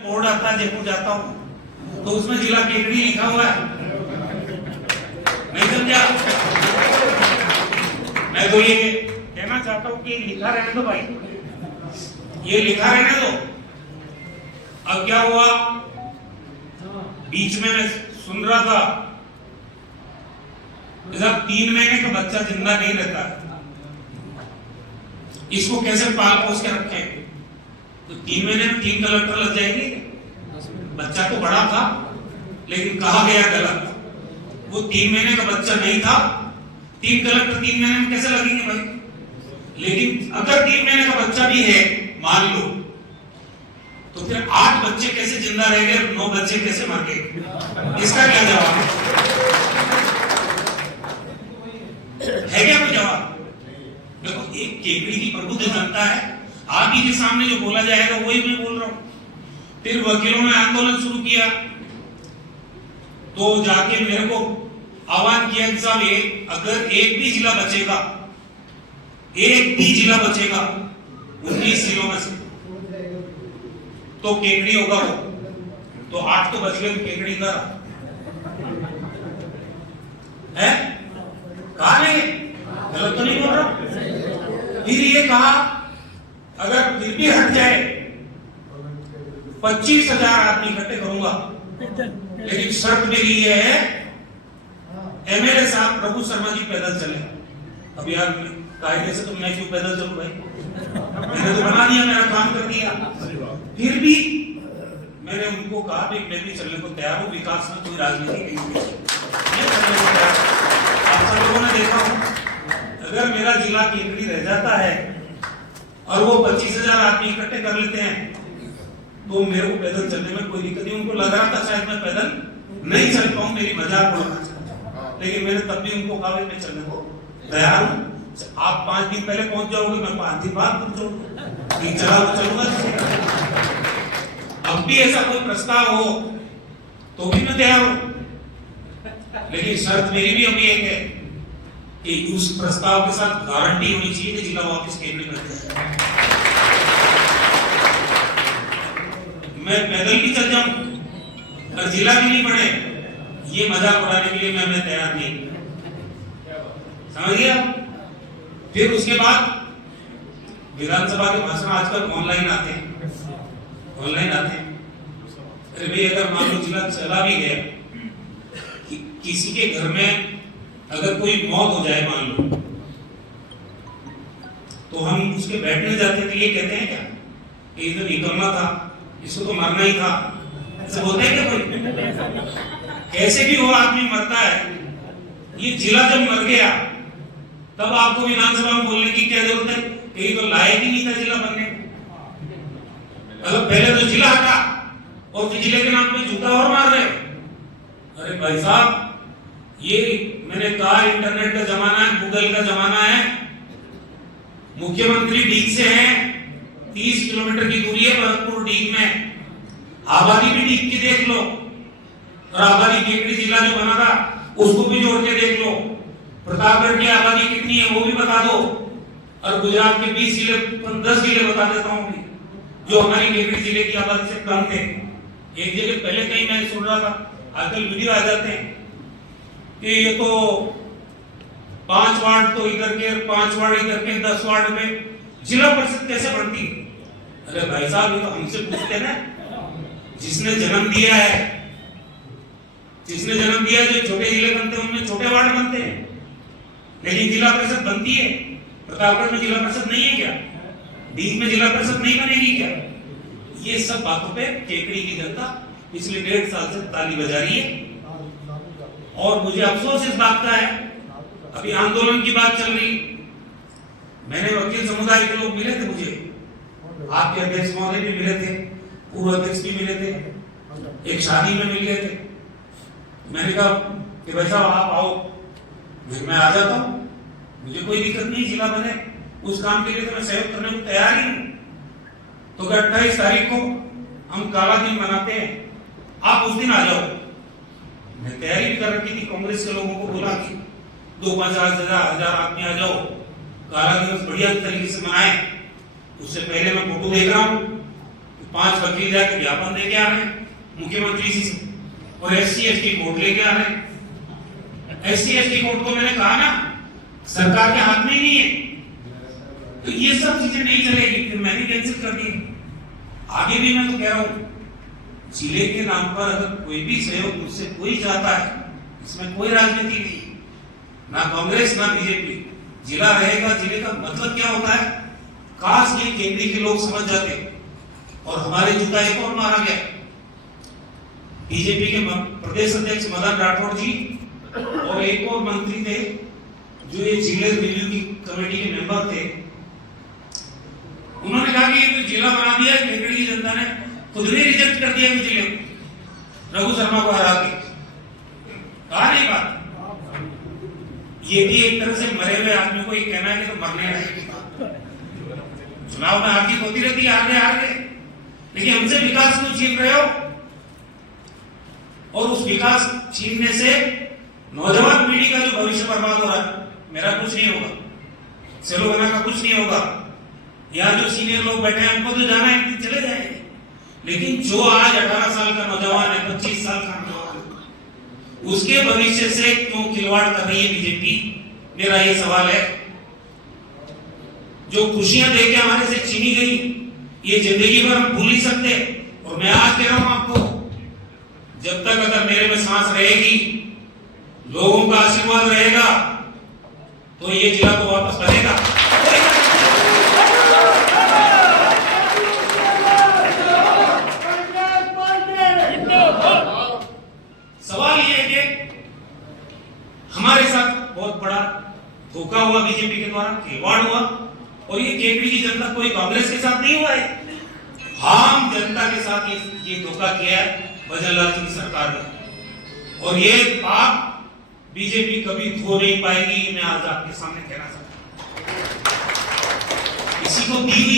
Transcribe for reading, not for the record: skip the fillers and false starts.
Board आता है, जयपुर जाता हूँ तो उसमें जिला केकड़ी लिखा हुआ है, नहीं समझा? मैं तो ये कहना चाहता हूँ कि लिखा रहने दो भाई, ये लिखा रहने दो। अब क्या हुआ, बीच में मैं सुन रहा था जब 3 महीने का बच्चा जिंदा नहीं रहता, इसको कैसे पाल पोस के रखे? तो 3 महीने में 3 कलेक्टर लग जाएंगे। बच्चा तो बड़ा था लेकिन कहा गया गलत, वो 3 महीने का बच्चा नहीं था। 3 कलेक्टर 3 महीने में कैसे लगेंगे भाई? लेकिन अगर 3 महीने का बच्चा भी है मान लो, तो फिर 8 बच्चे कैसे जिंदा रह गए, 9 बच्चे कैसे मर गए? इसका क्या जवाब है? क्या कोई जवाब? देखो, एक केकड़ी की प्रबुद्ध जनता है, आप ही के सामने जो बोला जाएगा वही मैं बोल रहा हूं। फिर वकीलों ने आंदोलन शुरू किया, तो जाके मेरे को आह्वान किया कि साहब अगर एक भी जिला बचेगा, एक भी जिला बचेगा 19 जिलों में से, तो केकड़ी होगा वो। तो 8 तो बच गए, केकड़ी का है, कहा नहीं, गलत तो नहीं बोल रहा। फिर ये कहा अगर फिर भी हट जाए 25,000 आदमी इकट्ठे करूंगा, लेकिन शर्त मेरी ये है एमएलए साहब प्रभु शर्मा जी पैदल चले। अब यार कायदे से तो मैं क्यों पैदल चलूं भाई, मैंने तो बना दिया, मेरा काम कर दिया। फिर भी मैंने उनको कहा कि मैं भी चलने को तैयार हूं, विकास में कोई राजनीति नहीं है, मैं चलने को तैयार हूं। आप सब लोगों ने देखा हूं, अगर मेरा जिला केकड़ी रह जाता है और वो 25,000 आदमी इकट्ठे कर लेते हैं, तो मेरे को पैदल चलने में कोई दिक्कत नहीं। उनको लग रहा था शायद मैं पैदल नहीं चल पाऊं, मेरी मजाक उड़ाना, लेकिन मैंने तब भी उनको कहा मैं चलने को तैयार हूं। आप 5 दिन पहले पहुंच जाओगे, मैं 5 दिन बाद पहुंच जाऊंगा, चला तो चलूंगा। अब भी ऐसा कोई प्रस्ताव हो तो भी मैं तैयार हूं, लेकिन शर्त मेरी भी अभी एक है कि उस प्रस्ताव के साथ गारंटी होनी चाहिए कि जिला वापस केंद्र में है। मैं पैदल भी चल जाऊं और जिला भी नहीं बने, ये मजाक उड़ाने के लिए मैं तैयार नहीं, समझ गया? फिर उसके बाद विधानसभा के भाषण आजकल ऑनलाइन आते हैं, ऑनलाइन आते हैं। अरे भाई, अगर मान लो जिला चला भी गया, किसी के घर में अगर कोई मौत हो जाए मान लो, तो हम उसके बैठने जाते हैं तो ये कहते हैं क्या कि इधर निकलना था, इसको तो मरना ही था, ऐसा बोलते हैं क्या कोई? कैसे भी हो आदमी मरता है। ये जिला जब मर गया तब आपको विधानसभा में बोलने की क्या जरूरत है कि ये तो लायक ही नहीं था जिला बनने। मतलब पहले तो जिला हटा और फिर जिले के नाम पे जूता और मार रहे। अरे भाई साहब, ये मैंने कहा इंटरनेट का जमाना है, गूगल का जमाना है। मुख्यमंत्री डीग से हैं, 30 किलोमीटर की दूरी है भरतपुर डीग में, आबादी भी डीग की देख लो, और आबादी केकड़ी जिला जो बना था उसको भी जोड़ के देख लो। प्रतापगढ़ की आबादी कितनी है वो भी बता दो, और गुजरात के 20 जिले 10 जिले बता देता हूँ जो हमारी केकड़ी जिले की आबादी से कम थे। एक जगह पहले कहीं मैं सुन रहा था, आजकल वीडियो आ जाते हैं कि ये तो 5 वार्ड तो इधर के, 5 वार्ड इधर के, 10 वार्ड में जिला परिषद कैसे बनती? अरे भाई साहब, ये तो हमसे पूछते ना, जिसने जन्म दिया है, जिसने जन्म दिया है, जो छोटे जिले बनते हैं उनमें छोटे वार्ड बनते हैं, लेकिन जिला परिषद बनती है। प्रतापगढ़ में जिला परिषद नहीं है क्या? डीग में जिला परिषद नहीं बनेगी क्या? ये सब बातों पे केकड़ी की जनता पिछले 1.5 साल से ताली बजा रही है, और मुझे अफसोस इस बात का है, अभी आंदोलन की बात चल रही, मैंने वकील समुदाय के लोग मिले थे मुझे, आपके अध्यक्ष महोदय भी मिले थे, पूर्व अध्यक्ष भी मिले थे, एक शादी में मिल गए थे। मैंने कहा कि भाई साहब आप आओ, मैं आ जाता हूं, मुझे कोई दिक्कत नहीं, जिला बने उस काम के लिए तो मैं सहयोग करने को तैयार ही हूं। तो 28 तारीख को हम काला दिन मनाते हैं, आप उस दिन आ जाओ। मैं तैयारी भी कर रखी थी, कांग्रेस के लोगों को बोला कि 2-5,000 आदमी आ जाओ, काला दिवस बढ़िया तरीके से मनाएं। उससे पहले मैं फोटो देख रहा हूं, 5 वकील जाके ज्ञापन दे के आ रहे हैं मुख्यमंत्री जी से, और SC/ST कोर्ट लेके आ रहे हैं। SC/ST कोर्ट को मैंने कहा ना सरकार के हाथ में ही नहीं है, तो ये सब चीजें नहीं चलेगी, फिर मैंने कैंसिल कर दी। आगे भी मैं तो कह रहा हूं, जिले के नाम पर अगर कोई भी सहयोग मुझसे कोई चाहता है, इसमें कोई राजनीति नहीं, ना कांग्रेस ना बीजेपी। जिला रहेगा, जिले का मतलब क्या होता है, काश ये केंद्रीय के लोग समझ जाते। और हमारे जूता एक और मारा गया, बीजेपी के प्रदेश अध्यक्ष मदन राठौड़ जी और एक और मंत्री थे जो ये जिले रिव्यू की कमेटी के मेंबर थे, उन्होंने कहा कि ये जिला बना दिया केंद्र की जनता ने, खुद ने रिजेक्ट कर दिया जिले को रघु शर्मा को हरा के। कहा नहीं बात, ये भी एक तरह से मरे हुए आदमी को ये कहना है कि तो मरने रहे। चुनाव में हार जीत होती रहती है, आगे लेकिन हमसे विकास को छीन रहे हो, और उस विकास छीनने से नौजवान पीढ़ी का जो भविष्य बर्बाद हो रहा है। मेरा कुछ नहीं होगा, सेलोगना का कुछ नहीं होगा, यहाँ जो सीनियर लोग बैठे हैं उनको तो जाना है, एक दिन चले जाएंगे, लेकिन जो आज 18 साल का नौजवान है, 25 साल का नौजवान, उसके भविष्य से क्यों खिलवाड़ कर रही है बीजेपी? मेरा ये सवाल है। जो खुशियां देके हमारे से छीनी गई, ये जिंदगी भर हम भूल नहीं सकते। और मैं आज कह रहा हूं आपको, जब तक अगर मेरे में सांस रहेगी, लोगों का आशीर्वाद रहेगा, तो ये जिला को वापस बनेगा। सवाल ये है कि हमारे साथ बहुत बड़ा धोखा हुआ, बीजेपी के द्वारा खिलवाड़ हुआ, और ये केंद्र की जनता कोई कांग्रेस के साथ नहीं हुआ है, आम जनता के साथ ये धोखा किया है भजन लाल की सरकार ने, और ये पाप बीजेपी कभी धो नहीं पाएगी। मैं आज आपके सामने कहना चाहता हूं, किसी को दी हुई